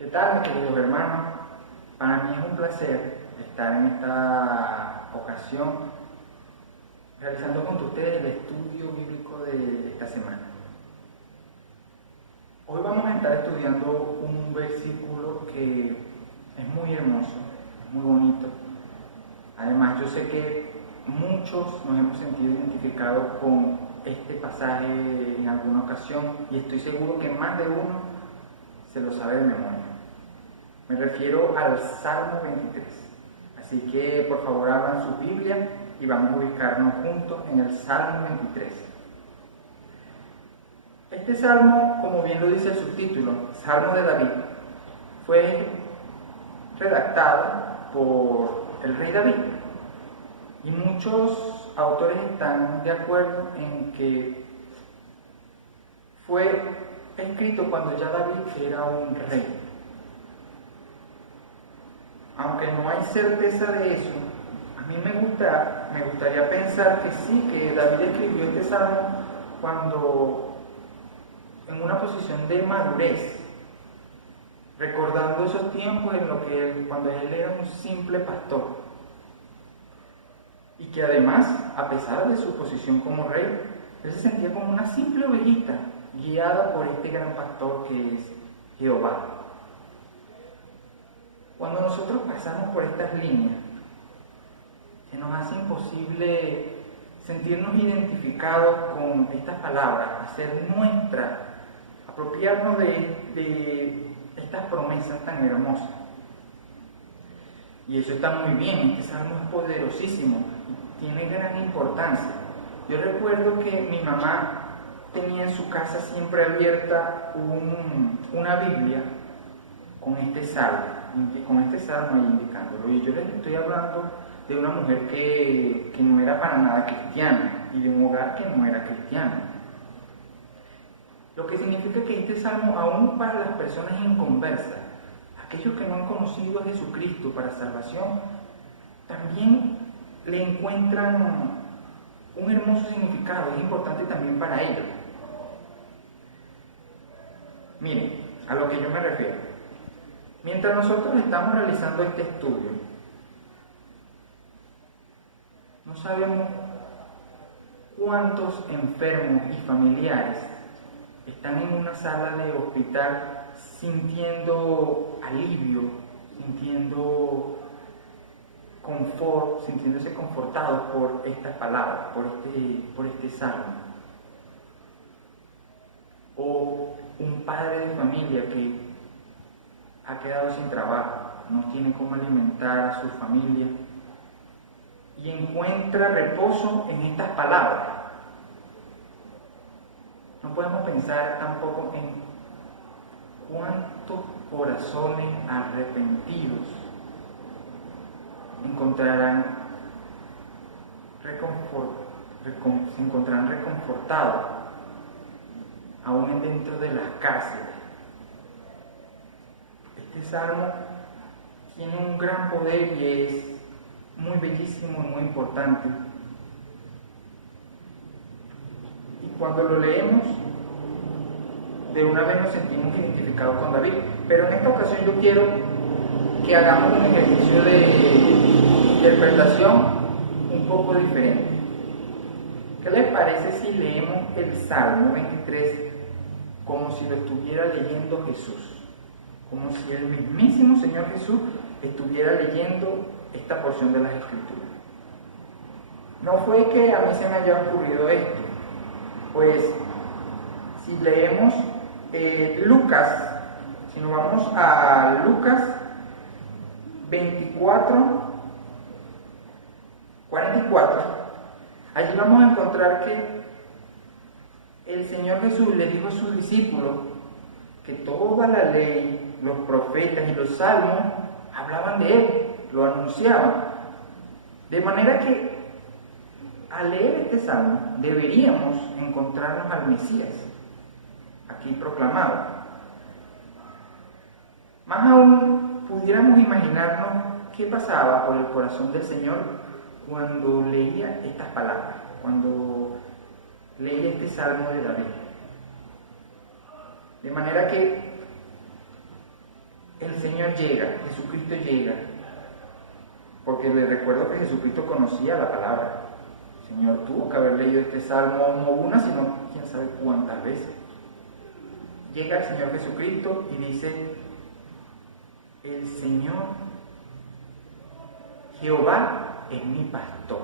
¿Qué tal, mis queridos hermanos? Para mí es un placer estar en esta ocasión realizando con ustedes el estudio bíblico de esta semana. Hoy vamos a estar estudiando un versículo que es muy hermoso, es muy bonito. Además, yo sé que muchos nos hemos sentido identificados con este pasaje en alguna ocasión y estoy seguro que más de uno se lo sabe de memoria. Me refiero al Salmo 23. Así que por favor abran su Biblia y vamos a ubicarnos juntos en el Salmo 23. Este salmo, como bien lo dice el subtítulo, Salmo de David, fue redactado por el rey David. Y muchos autores están de acuerdo en que fue escrito cuando ya David era un rey. Aunque no hay certeza de eso, a mí me gustaría pensar que sí, que David escribió este salmo cuando en una posición de madurez, recordando esos tiempos cuando él era un simple pastor. Y que además, a pesar de su posición como rey, él se sentía como una simple ovejita, guiada por este gran pastor que es Jehová. Cuando nosotros pasamos por estas líneas, se nos hace imposible sentirnos identificados con estas palabras, hacer nuestra, apropiarnos de estas promesas tan hermosas. Y eso está muy bien, este salmo es poderosísimo, tiene gran importancia. Yo recuerdo que mi mamá tenía en su casa siempre abierta una Biblia con este salmo ahí indicándolo. Y yo les estoy hablando de una mujer que no era para nada cristiana y de un hogar que no era cristiano. Lo que significa que este salmo, aún para las personas inconversas, aquellos que no han conocido a Jesucristo para salvación, también le encuentran un hermoso significado, es importante también para ellos. Miren, a lo que yo me refiero. Mientras nosotros estamos realizando este estudio, no sabemos cuántos enfermos y familiares están en una sala de hospital sintiendo alivio, sintiendo confort, sintiéndose confortados por estas palabras, por este salmo. O un padre de familia que ha quedado sin trabajo, no tiene cómo alimentar a su familia y encuentra reposo en estas palabras. No podemos pensar tampoco en cuántos corazones arrepentidos se encontrarán reconfortados aún dentro de las cárceles. Este salmo tiene un gran poder y es muy bellísimo y muy importante. Y cuando lo leemos, de una vez nos sentimos identificados con David. Pero en esta ocasión yo quiero que hagamos un ejercicio de interpretación un poco diferente. ¿Qué les parece si leemos el Salmo 23 como si lo estuviera leyendo Jesús? Como si el mismísimo Señor Jesús estuviera leyendo esta porción de las Escrituras. No fue que a mí se me haya ocurrido esto, pues si leemos Lucas, si nos vamos a Lucas 24, 44, allí vamos a encontrar que el Señor Jesús le dijo a sus discípulos que toda la ley, los profetas y los salmos hablaban de Él, lo anunciaban. De manera que al leer este salmo deberíamos encontrarnos al Mesías, aquí proclamado. Más aún, pudiéramos imaginarnos qué pasaba por el corazón del Señor cuando leía estas palabras, cuando leía este salmo de David. De manera que el Señor llega, Jesucristo llega, porque les recuerdo que Jesucristo conocía la palabra. El Señor tuvo que haber leído este salmo no una, sino quién sabe cuántas veces. Llega el Señor Jesucristo y dice: el Señor Jehová es mi pastor.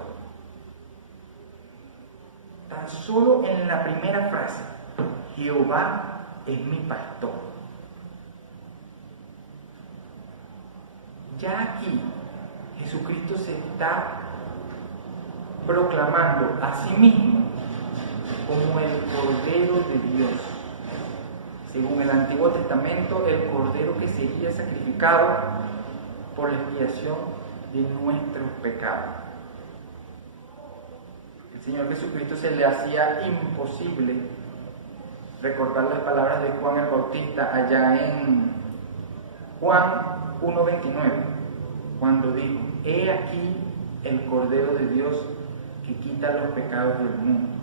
Tan solo en la primera frase, Jehová es mi pastor. Ya aquí Jesucristo se está proclamando a sí mismo como el Cordero de Dios. Según el Antiguo Testamento, el Cordero que sería sacrificado por la expiación de nuestros pecados. El Señor Jesucristo se le hacía imposible recordar las palabras de Juan el Bautista allá en Juan 1:29, cuando dijo: he aquí el Cordero de Dios que quita los pecados del mundo.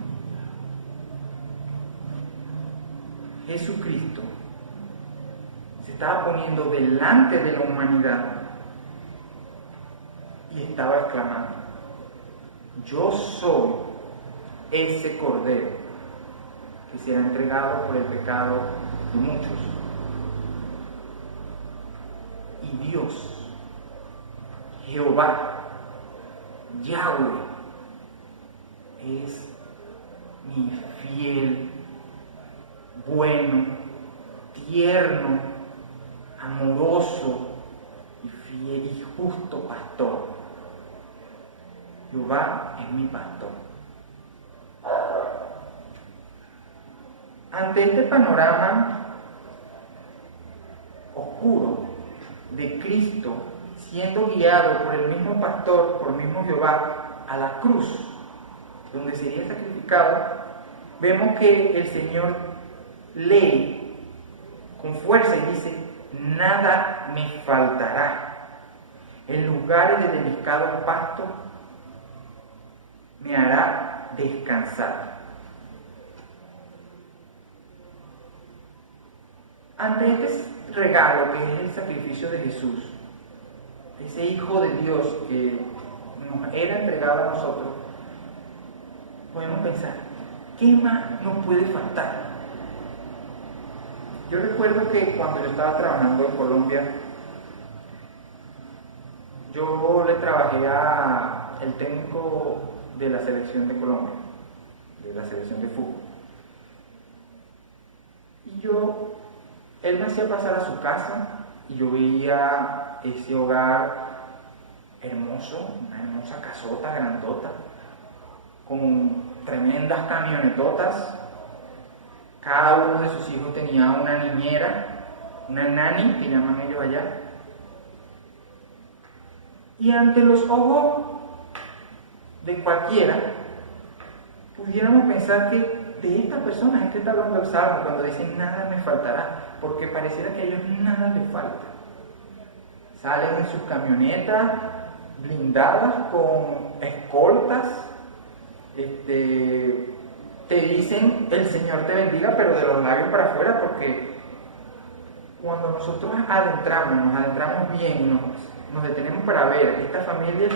Jesucristo se estaba poniendo delante de la humanidad y estaba exclamando: yo soy ese Cordero que será entregado por el pecado de muchos. Y Dios, Jehová, Yahweh, es mi fiel, bueno, tierno, amoroso y fiel y justo pastor. Jehová es mi pastor. Ante este panorama oscuro de Cristo siendo guiado por el mismo pastor, por el mismo Jehová, a la cruz, donde sería sacrificado, vemos que el Señor lee con fuerza y dice: nada me faltará. En lugares de delicados pastos me hará descansar. Ante este regalo que es el sacrificio de Jesús, ese Hijo de Dios que nos era entregado a nosotros, podemos pensar: ¿qué más nos puede faltar? Yo recuerdo que cuando yo estaba trabajando en Colombia, yo le trabajé al técnico de la selección de Colombia, de la selección de fútbol. Y él me hacía pasar a su casa y yo veía ese hogar hermoso, una hermosa casota grandota, con tremendas camionetotas. Cada uno de sus hijos tenía una niñera, una nani, que llaman ellos allá. Y ante los ojos de cualquiera, pudiéramos pensar que de estas personas es que está hablando el Salmo cuando dicen: nada me faltará, porque pareciera que a ellos nada les falta. Salen en sus camionetas blindadas con escoltas, te dicen: el Señor te bendiga, pero de los labios para afuera, porque cuando nosotros nos adentramos bien y nos detenemos para ver esta familia,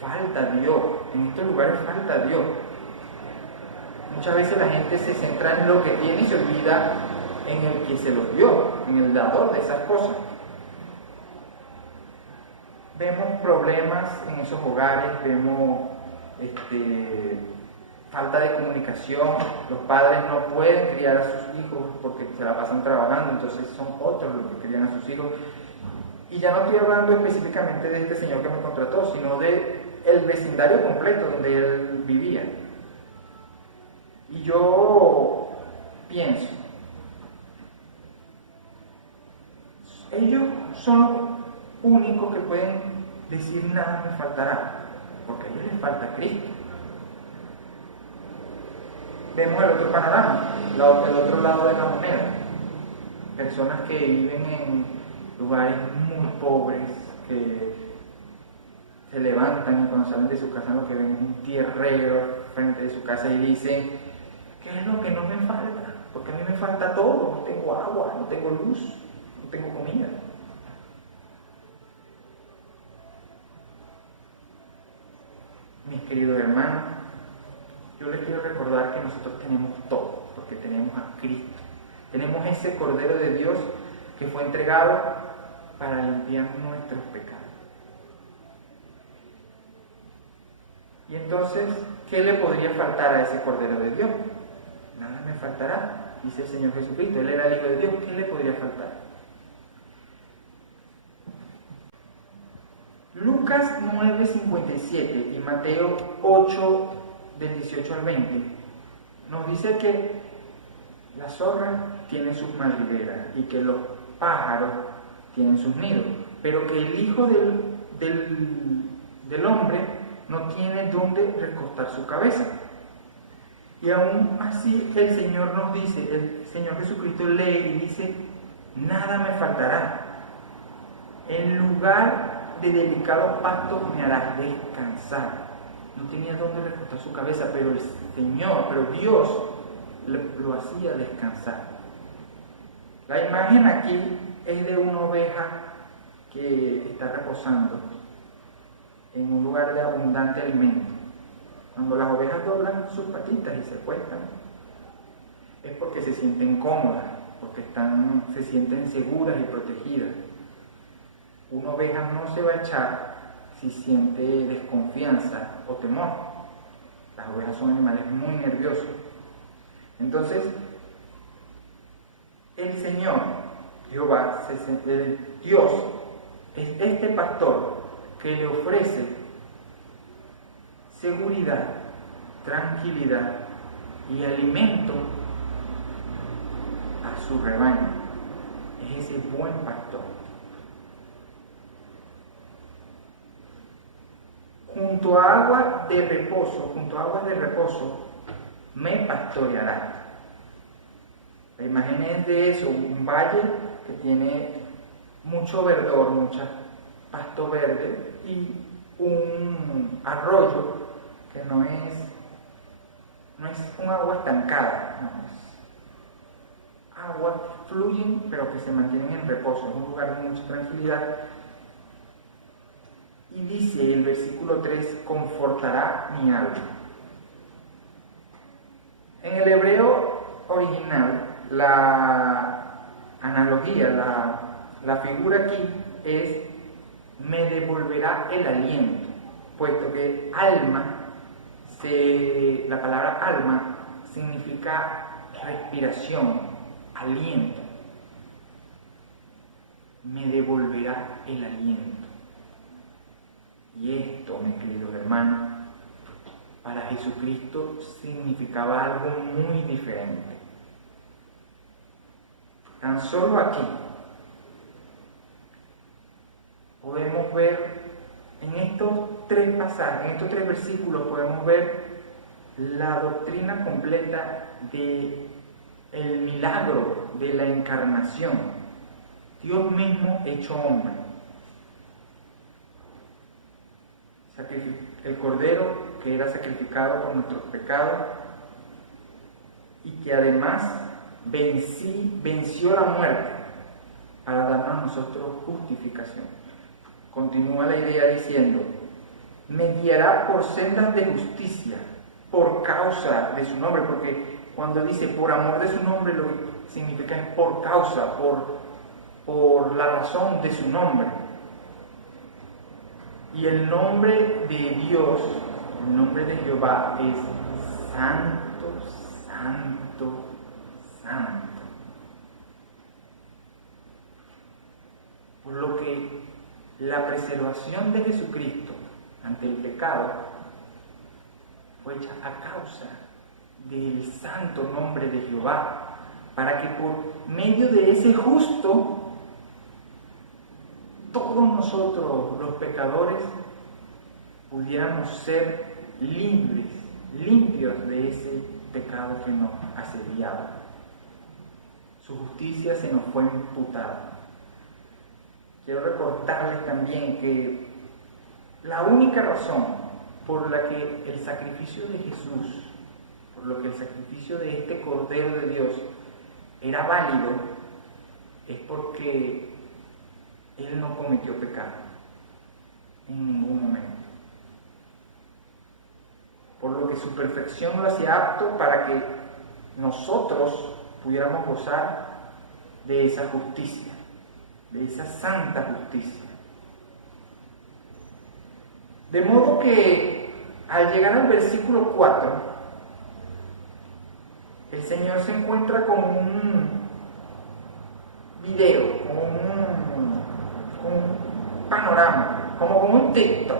falta Dios, en estos lugares falta Dios. Muchas veces la gente se centra en lo que tiene y se olvida en el que se los dio, en el dador de esas cosas. Vemos problemas en esos hogares, vemos falta de comunicación. Los padres no pueden criar a sus hijos porque se la pasan trabajando, entonces son otros los que crían a sus hijos. Y ya no estoy hablando específicamente de este señor que me contrató, sino de el vecindario completo donde él vivía. Y yo pienso, ellos son los únicos que pueden decir: nada me faltará, porque a ellos les falta Cristo. Vemos el otro panorama, el otro lado de la moneda. Personas que viven en lugares muy pobres, que se levantan y cuando salen de su casa lo que ven es un tierrero frente de su casa y dicen: ¿qué es lo que no me falta? Porque a mí me falta todo, no tengo agua, no tengo luz, no tengo comida. queridos hermanos, yo les quiero recordar que nosotros tenemos todo, porque tenemos a Cristo. Tenemos ese Cordero de Dios que fue entregado para limpiar nuestros pecados. Y entonces, ¿qué le podría faltar a ese Cordero de Dios? Nada me faltará, dice el Señor Jesucristo. Él era el Hijo de Dios. ¿Qué le podría faltar? Lucas 9:57 y Mateo 8, del 18 al 20, nos dice que las zorras tienen sus madrigueras y que los pájaros tienen sus nidos, pero que el Hijo del hombre no tiene dónde recostar su cabeza. Y aún así el Señor nos dice, el Señor Jesucristo lee y dice, nada me faltará. En lugar de delicados pastos me harás descansar. No tenía dónde recostar su cabeza, pero el Señor, pero Dios lo hacía descansar. La imagen aquí es de una oveja que está reposando en un lugar de abundante alimento. Cuando las ovejas doblan sus patitas y se acuestan, es porque se sienten cómodas, porque se sienten seguras y protegidas. Una oveja no se va a echar si siente desconfianza o temor. Las ovejas son animales muy nerviosos. Entonces, el Señor, Jehová, Dios, es este pastor que le ofrece seguridad, tranquilidad y alimento a su rebaño. Es ese buen pastor. Junto a aguas de reposo, me pastoreará. La imagen es de eso, un valle que tiene mucho verdor, mucho pasto verde y un arroyo que no es un agua estancada, no, es agua que fluyen pero que se mantienen en reposo, es un lugar de mucha tranquilidad. Y dice el versículo 3, confortará mi alma. En el hebreo original, la analogía, la figura aquí es, me devolverá el aliento, puesto que alma, la palabra alma significa respiración, aliento. Me devolverá el aliento. Y esto, mis queridos hermanos, para Jesucristo significaba algo muy diferente. Tan solo aquí podemos ver, en estos tres pasajes, en estos tres versículos, podemos ver la doctrina completa del milagro de la encarnación. Dios mismo hecho hombre. El Cordero que era sacrificado por nuestros pecados y que además venció la muerte para darnos a nosotros justificación. Continúa la idea diciendo, me guiará por sendas de justicia por causa de su nombre, porque cuando dice por amor de su nombre, lo que significa es por causa, por la razón de su nombre. Y el nombre de Dios, el nombre de Jehová es Santo, Santo, Santo. Por lo que la preservación de Jesucristo ante el pecado fue hecha a causa del santo nombre de Jehová, para que por medio de ese justo, todos nosotros los pecadores pudiéramos ser limpios de ese pecado que nos asediaba. Su justicia se nos fue imputada. Quiero recordarles también que la única razón por la que el sacrificio de Jesús, por lo que el sacrificio de este Cordero de Dios era válido, es porque Él no cometió pecado en ningún momento. por lo que su perfección lo hacía apto para que nosotros pudiéramos gozar de esa justicia, de esa santa justicia. De modo que al llegar al versículo 4, el Señor se encuentra con un video, con un panorama, como con un texto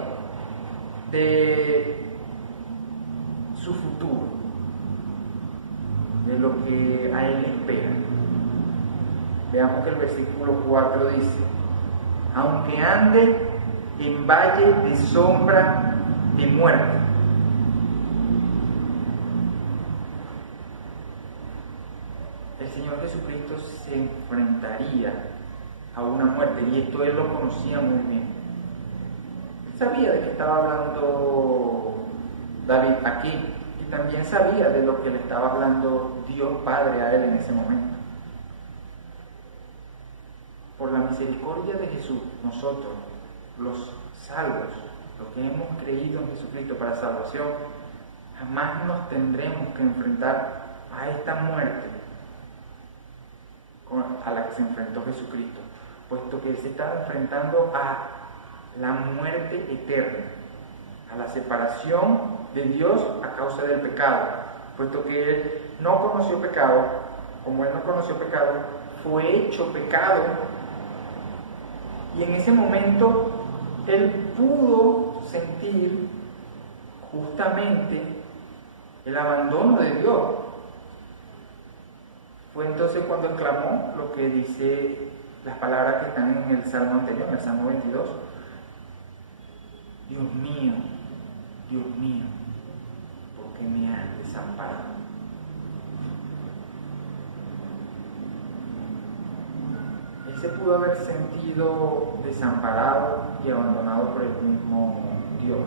de su futuro, de lo que a él espera. Veamos que el versículo 4 dice: aunque ande en valle de sombra de muerte. El Señor Jesucristo se enfrentaría a una muerte, y esto él lo conocía muy bien. Él sabía de qué estaba hablando David aquí, y también sabía de lo que le estaba hablando Dios Padre a él en ese momento. Por la misericordia de Jesús, nosotros, los salvos, los que hemos creído en Jesucristo para salvación, jamás nos tendremos que enfrentar a esta muerte a la que se enfrentó Jesucristo, puesto que él se estaba enfrentando a la muerte eterna, a la separación de Dios a causa del pecado, puesto que él no conoció pecado. Como él no conoció pecado, fue hecho pecado, y en ese momento él pudo sentir justamente el abandono de Dios. Fue entonces cuando exclamó lo que dice las palabras que están en el Salmo anterior, en el Salmo 22. Dios mío, ¿por qué me has desamparado? Él se pudo haber sentido desamparado y abandonado por el mismo Dios.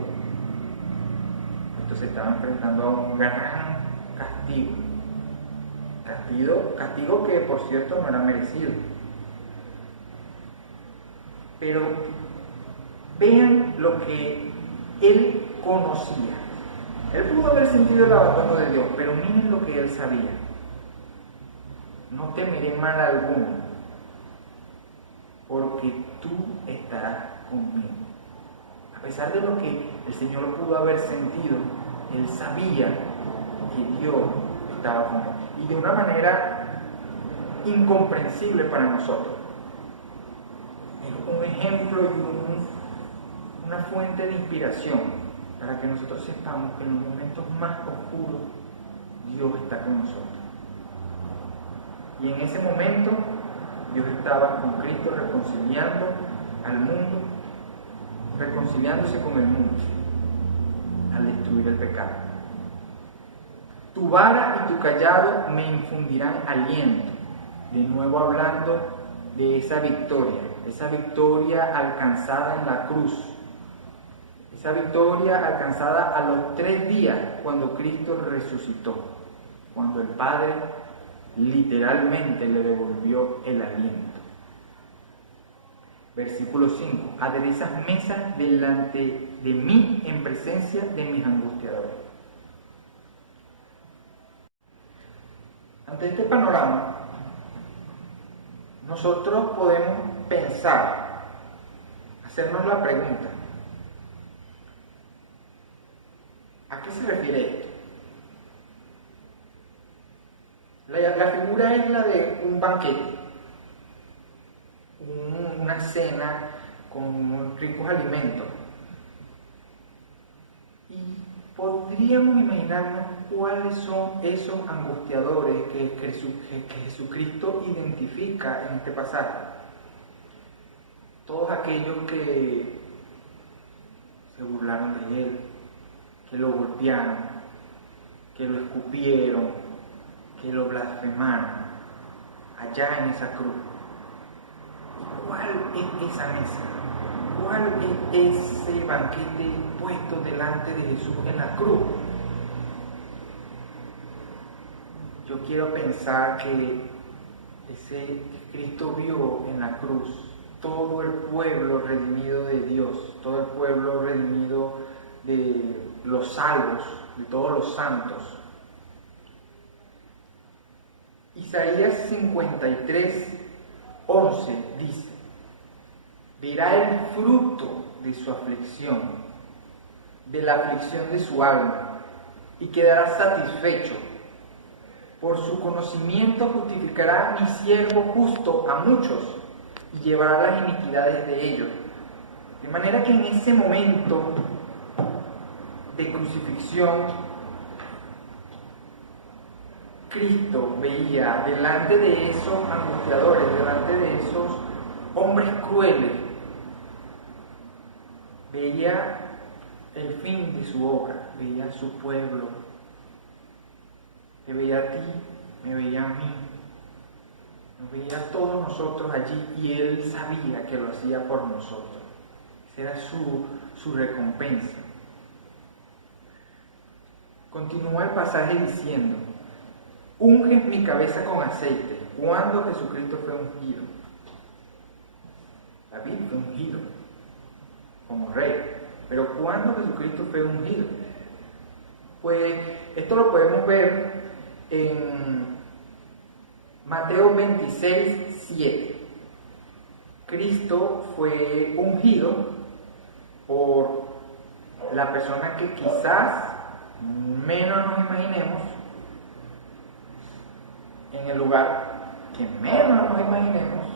Entonces estaba enfrentando a un gran castigo. Castigo que, por cierto, no era merecido. Pero vean lo que él conocía. Él pudo haber sentido el abandono de Dios, pero miren lo que él sabía. No temeré mal alguno, porque tú estarás conmigo. A pesar de lo que el Señor pudo haber sentido, él sabía que Dios estaba con él. Y de una manera incomprensible para nosotros. Es un ejemplo y una fuente de inspiración para que nosotros sepamos que en los momentos más oscuros Dios está con nosotros. Y en ese momento Dios estaba con Cristo reconciliando al mundo, reconciliándose con el mundo al destruir el pecado. Tu vara y tu callado me infundirán aliento. De nuevo hablando de esa victoria alcanzada en la cruz, esa victoria alcanzada a los 3 días cuando Cristo resucitó, cuando el Padre literalmente le devolvió el aliento. Versículo 5: aderezas mesas delante de mí en presencia de mis angustiadores. Ante este panorama, nosotros podemos pensar, hacernos la pregunta: ¿a qué se refiere esto? La figura es la de un banquete, una cena con ricos alimentos. Y podríamos imaginarnos cuáles son esos angustiadores que Jesucristo identifica en este pasaje. Todos aquellos que se burlaron de él, que lo golpearon, que lo escupieron, que lo blasfemaron allá en esa cruz. ¿Y cuál es esa mesa? ¿Cuál es ese banquete puesto delante de Jesús en la cruz? Yo quiero pensar que ese Cristo vio en la cruz todo el pueblo redimido de Dios, todo el pueblo redimido de los salvos, de todos los santos. Isaías 53:11 dice: verá el fruto de su aflicción, de la aflicción de su alma, y quedará satisfecho. Por su conocimiento justificará mi siervo justo a muchos y llevará las iniquidades de ellos. De manera que en ese momento de crucifixión, Cristo veía delante de esos angustiadores, delante de esos hombres crueles, veía el fin de su obra, veía a su pueblo, te veía a ti, me veía a mí, nos veía a todos nosotros allí, y Él sabía que lo hacía por nosotros. Esa era su recompensa. Continúa el pasaje diciendo: unges mi cabeza con aceite. ¿Cuándo Jesucristo fue ungido? David fue ungido como rey. Pero ¿cuándo Jesucristo fue ungido? Pues esto lo podemos ver en Mateo 26:7. Cristo fue ungido por la persona que quizás menos nos imaginemos, en el lugar que menos nos imaginemos,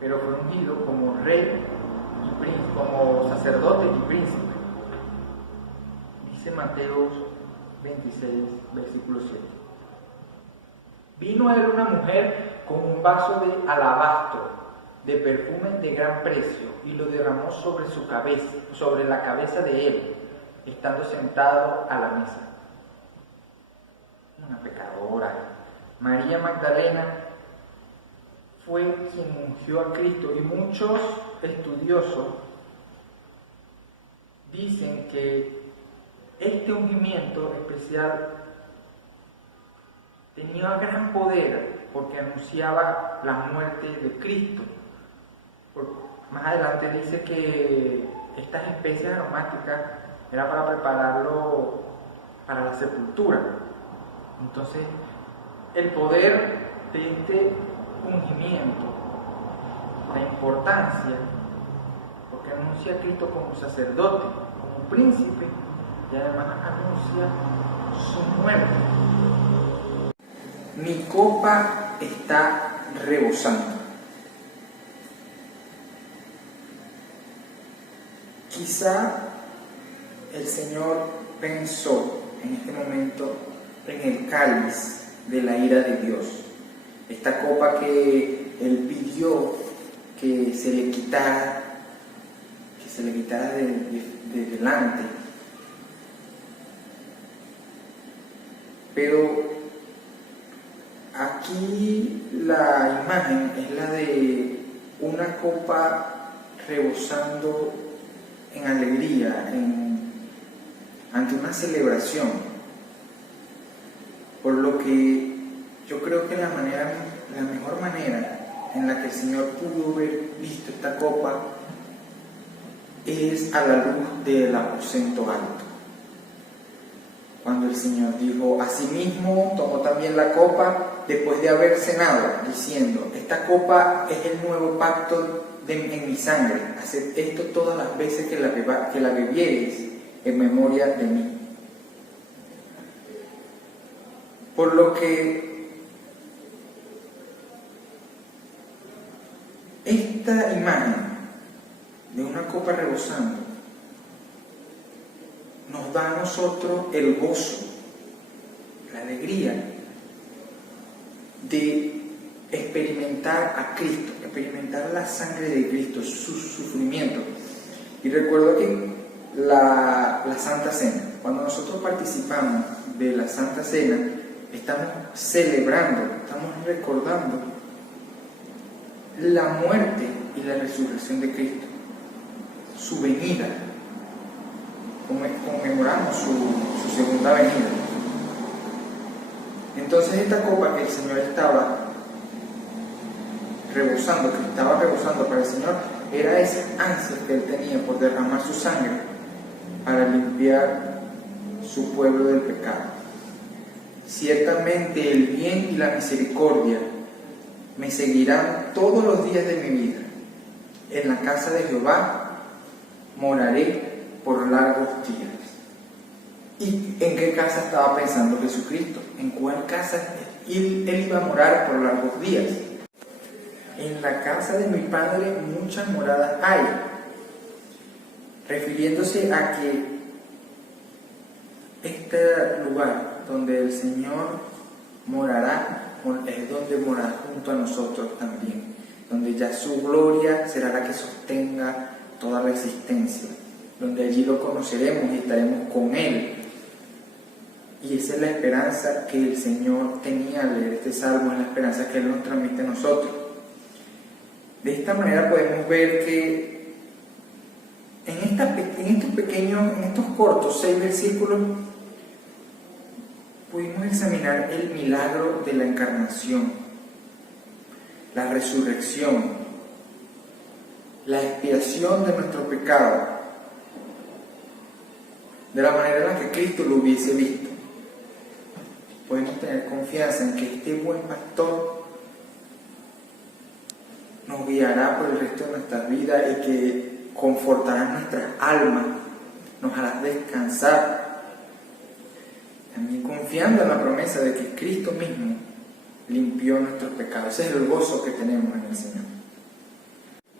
pero fue ungido como rey y príncipe, como sacerdote y príncipe. Dice Mateo 26, versículo 7. Vino a él una mujer con un vaso de alabastro de perfume de gran precio, y lo derramó sobre su cabeza, sobre la cabeza de él, estando sentado a la mesa. Una pecadora, María Magdalena, fue quien ungió a Cristo, y muchos estudiosos dicen que este ungimiento especial tenía gran poder porque anunciaba la muerte de Cristo. Más adelante dice que estas especies aromáticas era para prepararlo para la sepultura. Entonces, el poder de este ungimiento, la importancia, porque anuncia a Cristo como sacerdote, como príncipe, y además anuncia su muerte. Mi copa está rebosando. Quizá el Señor pensó en este momento en el cáliz de la ira de Dios, esta copa que Él pidió que se le quitara, de delante. Pero aquí la imagen es la de una copa rebosando en alegría, ante una celebración. Por lo que yo creo que la mejor manera en la que el Señor pudo haber visto esta copa es a la luz del aposento alto. Cuando el Señor dijo: asimismo tomó también la copa después de haber cenado, diciendo: esta copa es el nuevo pacto en mi sangre, haced esto todas las veces que la bebiereis en memoria de mí. Por lo que esta imagen de una copa rebosando nos da a nosotros el gozo, la alegría de experimentar a Cristo, experimentar la sangre de Cristo, su sufrimiento. Y recuerdo que la Santa Cena, cuando nosotros participamos de la Santa Cena, estamos celebrando, estamos recordando la muerte y la resurrección de Cristo, su venida. Conmemoramos su segunda venida. Entonces esta copa que el Señor estaba rebosando para el Señor, era esa ansia que Él tenía por derramar su sangre para limpiar su pueblo del pecado. Ciertamente el bien y la misericordia me seguirán todos los días de mi vida. En la casa de Jehová moraré por largos días. ¿Y en qué casa estaba pensando Jesucristo? ¿En cuál casa él iba a morar por largos días? En la casa de mi Padre muchas moradas hay, refiriéndose a que este lugar donde el Señor morará es donde morará junto a nosotros también, donde ya su gloria será la que sostenga toda la existencia, donde allí lo conoceremos y estaremos con Él. Y esa es la esperanza que el Señor tenía al leer este salmo, es la esperanza que Él nos transmite a nosotros. De esta manera podemos ver que en estos cortos 6 versículos, pudimos examinar el milagro de la encarnación, la resurrección, la expiación de nuestro pecado, de la manera en la que Cristo lo hubiese visto. Podemos tener confianza en que este buen pastor nos guiará por el resto de nuestras vidas y que confortará nuestras almas, nos hará descansar. También confiando en la promesa de que Cristo mismo limpió nuestros pecados. Ese es el gozo que tenemos en el Señor.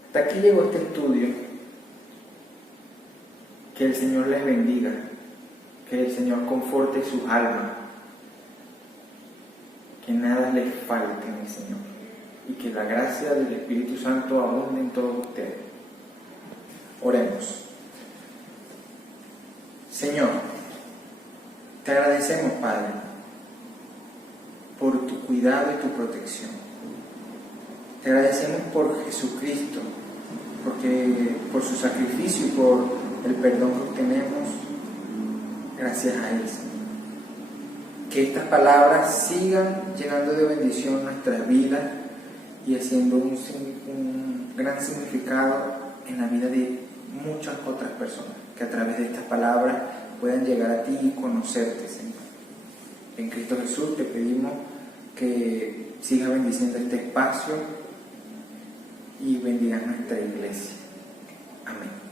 Hasta aquí llegó este estudio. Que el Señor les bendiga, que el Señor conforte sus almas, que nada les falte en el Señor y que la gracia del Espíritu Santo abunde en todos ustedes. Oremos. Señor, te agradecemos, Padre, por tu cuidado y tu protección. Te agradecemos por Jesucristo, porque por su sacrificio y por el perdón que obtenemos gracias a Él, Señor. Que estas palabras sigan llenando de bendición nuestras vidas y haciendo un gran significado en la vida de muchas otras personas, que a través de estas palabras puedan llegar a ti y conocerte, Señor. En Cristo Jesús te pedimos que sigas bendiciendo este espacio y bendiga nuestra iglesia. Amén.